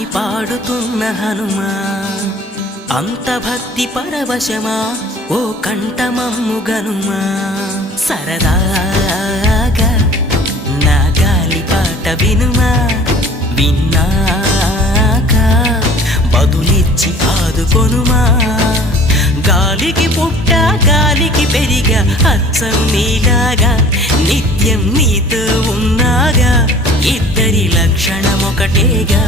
అని పాడుతున్న హనుమా అంత భక్తి పరవశమా ఓ కంఠమమ్ము గనుమా సరదాగా నా గాలి పాట వినుమా విన్నాక బదులిచ్చి ఆదుకొనుమా గాలికి పుట్ట గాలికి పెరిగా అచ్చం నీలాగా నిత్యం నీతో ఉన్నాగా ఇద్దరి లక్షణమొకటేగా